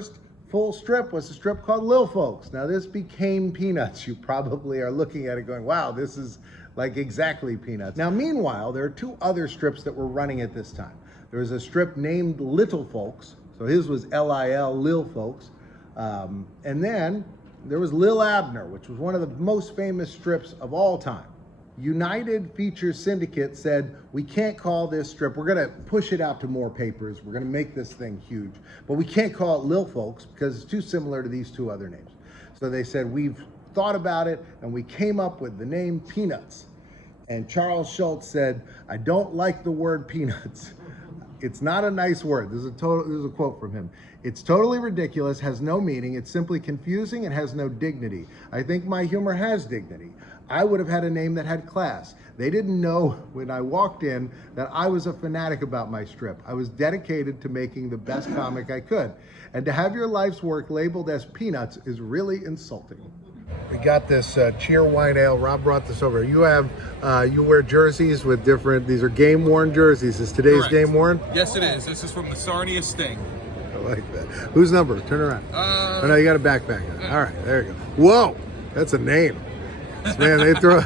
first full strip was a strip called Lil Folks. Now this became Peanuts. You probably are looking at it going, wow, this is like exactly Peanuts. Now meanwhile, there are two other strips that were running at this time. There was a strip named Little Folks. So his was L-I-L, Lil Folks. And then there was Lil Abner, which was one of the most famous strips of all time. United Features Syndicate said, we can't call this strip, we're gonna push it out to more papers, we're gonna make this thing huge, but we can't call it Lil Folks because it's too similar to these two other names. So they said, we've thought about it and we came up with the name Peanuts. And Charles Schulz said, I don't like the word peanuts. It's not a nice word. This is a quote from him. It's totally ridiculous, has no meaning, it's simply confusing and has no dignity. I think my humor has dignity. I would have had a name that had class. They didn't know when I walked in that I was a fanatic about my strip. I was dedicated to making the best comic I could. And to have your life's work labeled as peanuts is really insulting. We got this cheer wine ale. Rob brought this over. You have, you wear jerseys with different, these are game worn jerseys. Is today's Correct. Game worn? Yes, it is. This is from the Sarnia Sting. I like that. Whose number? Turn around. Oh no, you got a backpack on. All right, there you go. Whoa, that's a name. Man, they throw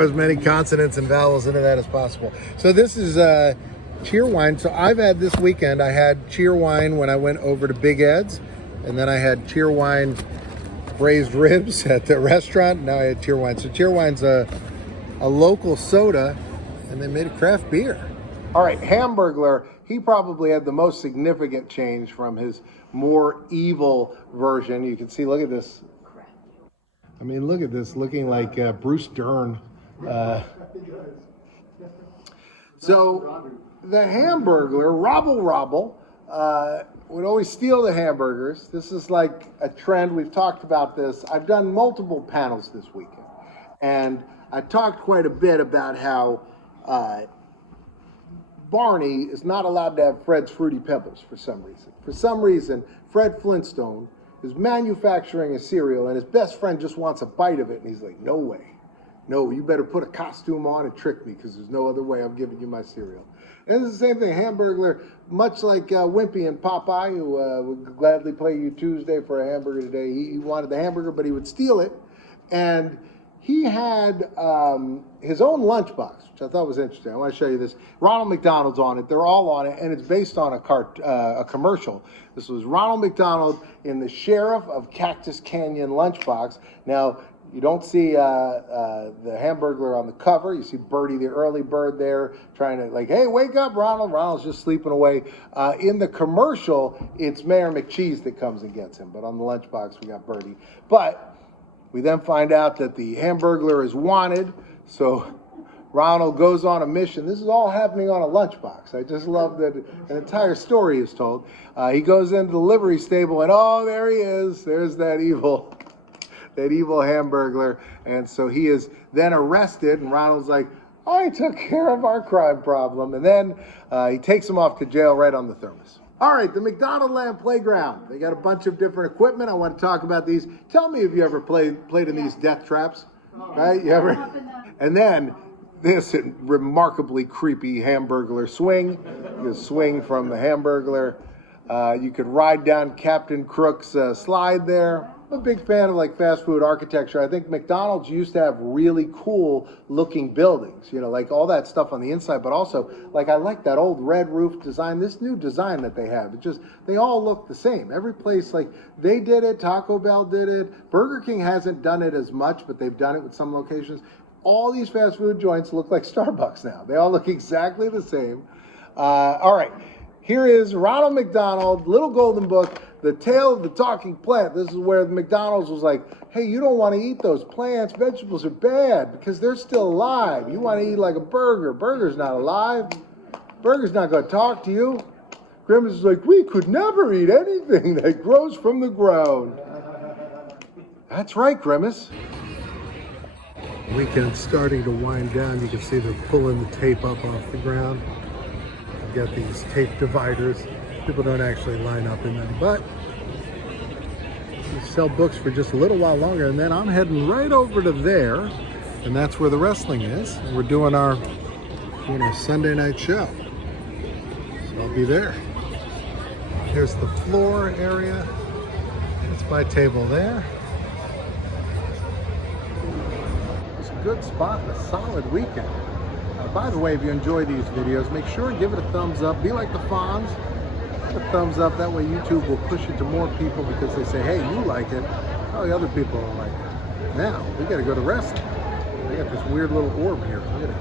as many consonants and vowels into that as possible. So this is cheer wine. So I've had this weekend, I had cheer wine when I went over to Big Ed's, and then I had cheer wine braised ribs at the restaurant. Now I had cheer wine. So cheer wine's a local soda, and they made a craft beer. All right, Hamburglar, he probably had the most significant change from his more evil version. You can see, look at this. I mean, look at this, looking like Bruce Dern. So the Hamburglar, Robble, would always steal the hamburgers. This is like a trend. We've talked about this. I've done multiple panels this weekend. And I talked quite a bit about how Barney is not allowed to have Fred's Fruity Pebbles for some reason. For some reason, Fred Flintstone is manufacturing a cereal and his best friend just wants a bite of it. And he's like, no way. No, you better put a costume on and trick me because there's no other way I'm giving you my cereal. And it's the same thing, Hamburglar, much like Wimpy and Popeye, who would gladly play you Tuesday for a hamburger today. He wanted the hamburger, but he would steal it. And he had his own lunchbox, which I thought was interesting. I want to show you this. Ronald McDonald's on it. They're all on it, and it's based on a commercial. This was Ronald McDonald in the Sheriff of Cactus Canyon lunchbox. Now, you don't see the Hamburglar on the cover. You see Birdie, the early bird there, trying to like, hey, wake up, Ronald. Ronald's just sleeping away. In the commercial, it's Mayor McCheese that comes and gets him. But on the lunchbox, we got Birdie. But we then find out that the Hamburglar is wanted. So Ronald goes on a mission. This is all happening on a lunchbox. I just love that an entire story is told. He goes into the livery stable, and oh, there he is. There's that evil Hamburglar. And so he is then arrested, and Ronald's like, I took care of our crime problem. And then he takes him off to jail right on the thermos. All right, the McDonaldland playground. They got a bunch of different equipment. I want to talk about these. Tell me if you ever played in these death traps, right? You ever? And then this remarkably creepy Hamburglar swing. You can swing from the Hamburglar. You could ride down Captain Crook's slide there. I'm a big fan of like fast food architecture. I think McDonald's used to have really cool looking buildings, you know, like all that stuff on the inside, but also like I like that old red roof design, this new design that they have. It just, they all look the same. Every place, like they did it, Taco Bell did it. Burger King hasn't done it as much, but they've done it with some locations. All these fast food joints look like Starbucks now. They all look exactly the same. All right, here is Ronald McDonald, Little Golden Book, The Tale of the Talking Plant. This is where the McDonald's was like, hey, you don't want to eat those plants. Vegetables are bad because they're still alive. You want to eat like a burger. Burger's not alive. Burger's not going to talk to you. Grimace is like, we could never eat anything that grows from the ground. That's right, Grimace. Weekend's starting to wind down. You can see they're pulling the tape up off the ground. You've got these tape dividers. People don't actually line up in them, but we sell books for just a little while longer, and then I'm heading right over to there, and that's where the wrestling is. And we're doing our Sunday night show, so I'll be there. Here's the floor area. my table there. It's a good spot and a solid weekend. By the way, if you enjoy these videos, make sure and give it a thumbs up. Be like the Fonz. Give it a thumbs up. That way YouTube will push it to more people because they say, hey, you like it. Oh, the other people will like it. Now, we got to go to wrestling. They got this weird little orb here. Look at it.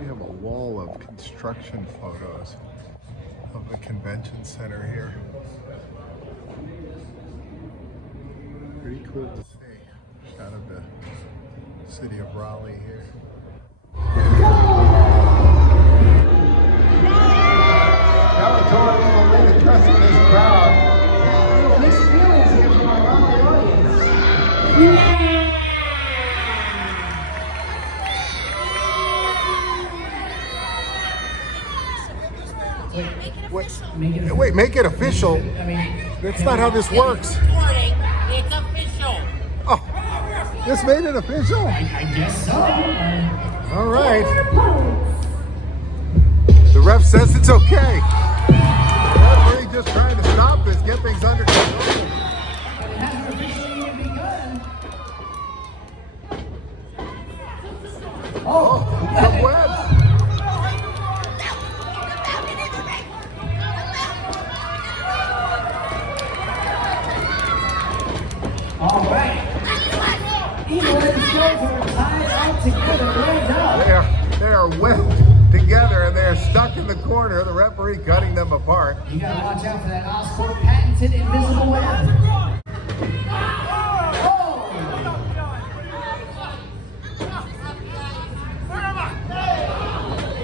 We have a wall of construction photos of the convention center here. Pretty cool to see. Shot of the city of Raleigh here. Skeletor will really trust in this crowd. Mixed feelings here from our Raleigh audience. Wait, make it official? I mean, that's not how this works. It's official. Oh, this made it official? I guess so. All right. The ref says it's okay. We're really just trying to stop this, get things under control. But it hasn't officially even begun. Oh, the webs. All right. Evil and Skeletor are tied up together. Right up. They are webbed together and they're stuck in the corner. The referee cutting them apart. You gotta watch out for that Oscorp patented invisible web.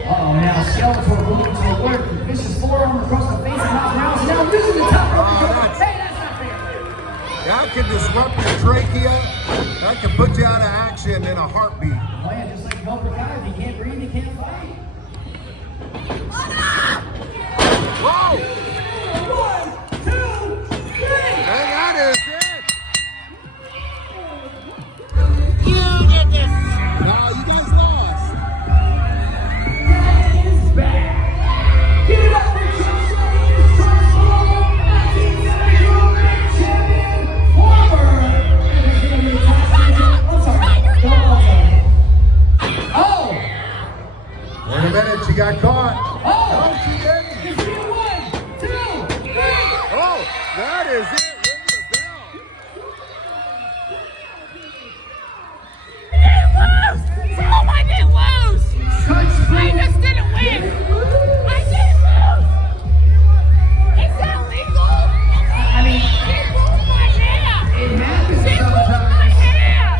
Uh-oh, now Skeletor moving to a work. Vicious forearm across the face of Miles Morales. And now losing the top rope. Hey, that's not fair. That can disrupt your trachea. That can put you out of action in a heartbeat. Oh yeah, just like Cobra Kai, if you can't breathe, you can't fight. Whoa! 1, 2, 3. And that is it! You did this. No, you guys lost. That is bad. Give it up for Godzilla and Shrek, 1970 World Champion, former. I'm sorry. Oh! Wait a minute, she got caught. Oh! No, she didn't. It's 1, 2, 3. Oh, that is it. Ring the bell. I didn't lose. I just didn't win. I didn't lose. Is that legal? I mean, She pulled my hair. it happens She pulled my sometimes. hair.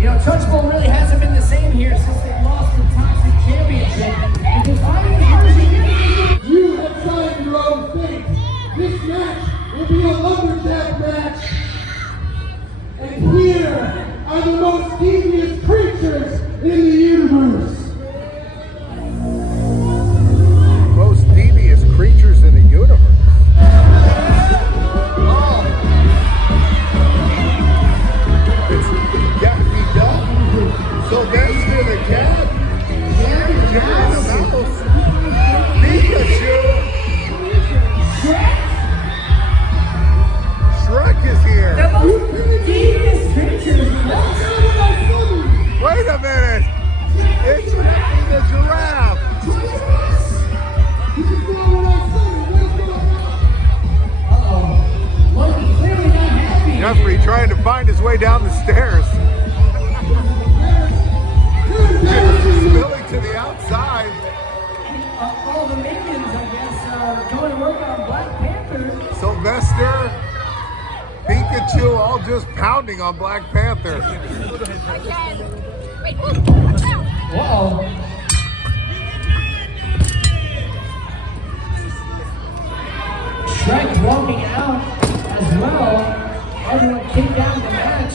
You know, Touchball really hasn't been the same here since they lost the Toxic Championship. And defining Jersey, You have signed your own fate. This match will be a lumberjack match. And here are the most devious creatures in the universe. Most devious creatures in the universe. Oh. It's got to be done. Sylvester the cat. Jack the mouse. Pikachu. Shrek is here. the most devious creatures. Wait a minute. It's the giraffe. Uh-oh. Loki clearly not happy. Jeffrey trying to find his way down the stairs. Spilling to the outside. All the minions, I guess, going to work on Black Panther. Sylvester, Pikachu, all just pounding on Black Panther. Wait, watch out. Whoa. Shrek walking out as well. Everyone kicked out of the match.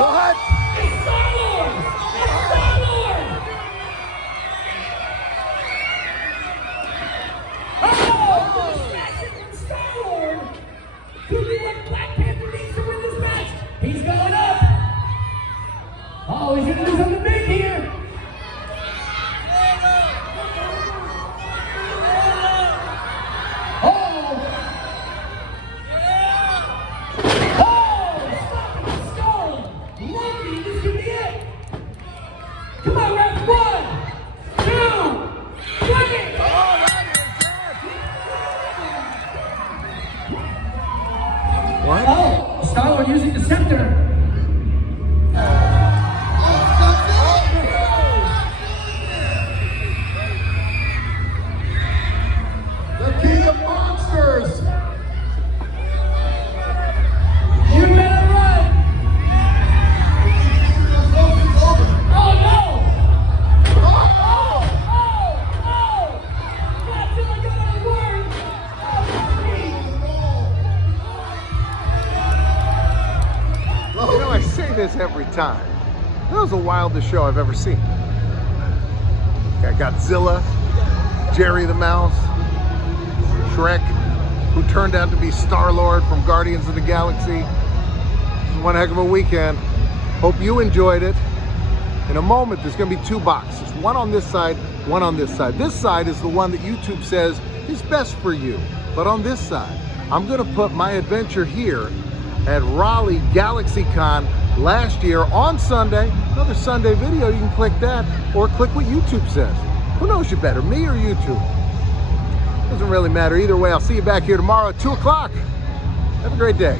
What? It's Star-Lord! It's Star-Lord! Oh! Star-Lord! Could be what Black Panther needs to win this match. He's going up. Oh, he's gonna do something big here. Oh! What? Oh, Star-Lord using the scepter. The king of monsters! You better run! Oh no! Oh! Godzilla got on word! You know, I say this every time. That was the wildest show I've ever seen. Got Godzilla, Jerry the Mouse, Shrek, who turned out to be Star-Lord from Guardians of the Galaxy. This is one heck of a weekend. Hope you enjoyed it. In a moment, there's gonna be two boxes. One on this side, one on this side. This side is the one that YouTube says is best for you. But on this side, I'm gonna put my adventure here at Raleigh Galaxycon last year on Sunday. Another Sunday video, you can click that or click what YouTube says. Who knows you better, me or YouTube? Doesn't really matter either way. I'll see you back here tomorrow at 2 o'clock. Have a great day.